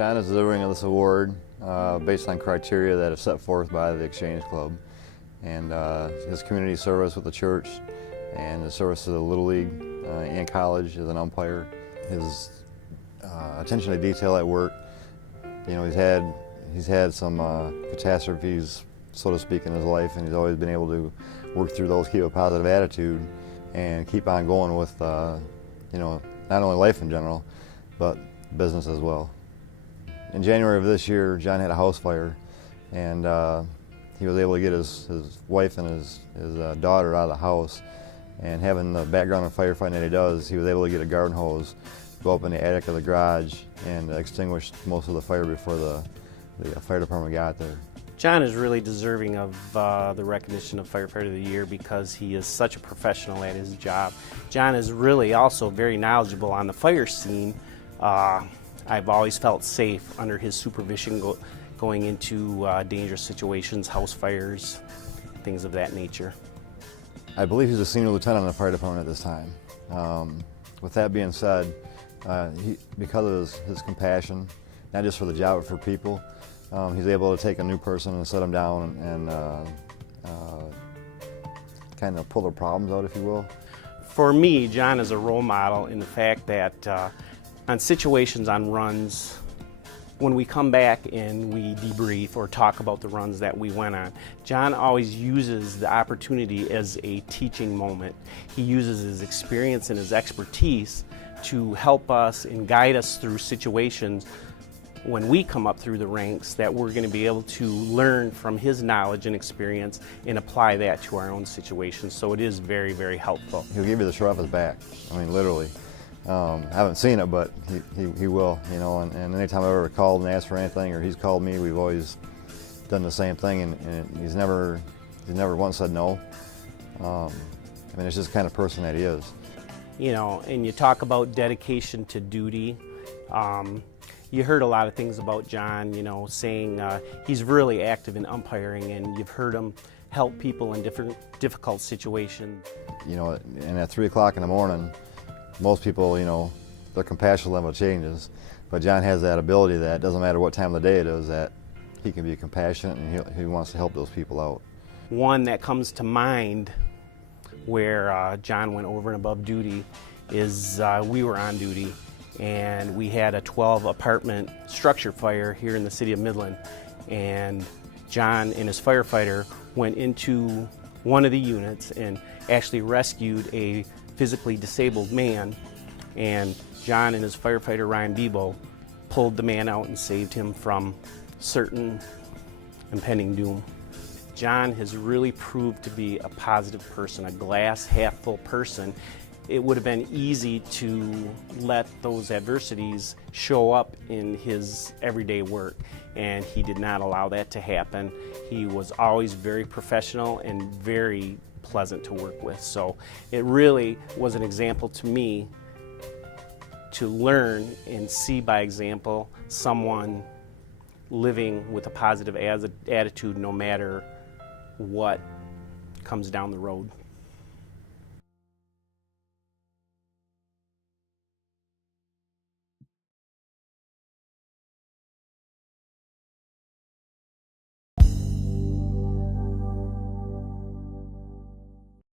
John is deserving of this award based on criteria that is set forth by the Exchange Club, and his community service with the church and his service to the Little League and college as an umpire. His attention to detail at work. You know, he's had some catastrophes, so to speak, in his life, and he's always been able to work through those, keep a positive attitude, and keep on going with, you know, not only life in general, but business as well. In January of this year, John had a house fire, and he was able to get his wife and his daughter out of the house. And having the background in firefighting that he does, he was able to get a garden hose, go up in the attic of the garage, and extinguish most of the fire before the fire department got there. John is really deserving of the recognition of Firefighter of the Year because he is such a professional at his job. John is really also very knowledgeable on the fire scene. I've always felt safe under his supervision going into dangerous situations, house fires, things of that nature. I believe he's a senior lieutenant in the fire department at this time. With that being said, because of his compassion, not just for the job but for people, he's able to take a new person and set them down and kind of pull their problems out, if you will. For me, John is a role model in the fact that on situations, on runs, when we come back and we debrief or talk about the runs that we went on, John always uses the opportunity as a teaching moment. He uses his experience and his expertise to help us and guide us through situations when we come up through the ranks that we're going to be able to learn from his knowledge and experience and apply that to our own situations. So it is very, very helpful. He'll give you the shirt off his back. I mean, literally. I haven't seen it, but he will, you know, and anytime I've ever called and asked for anything, or he's called me, we've always done the same thing, and he's never once said no. I mean, it's just the kind of person that he is. You know, and you talk about dedication to duty. You heard a lot of things about John, you know, saying he's really active in umpiring, and you've heard him help people in difficult situations. You know, and at 3 o'clock in the morning, most people, you know, their compassion level changes, but John has that ability that it doesn't matter what time of the day it is, that he can be compassionate and he wants to help those people out. One that comes to mind where John went over and above duty is we were on duty and we had a 12 apartment structure fire here in the city of Midland, and John and his firefighter went into one of the units and actually rescued a physically disabled man, and John and his firefighter Ryan Bebo pulled the man out and saved him from certain impending doom. John has really proved to be a positive person, a glass half full person. It would have been easy to let those adversities show up in his everyday work, and he did not allow that to happen. He was always very professional and very pleasant to work with. So it really was an example to me to learn and see by example someone living with a positive attitude no matter what comes down the road.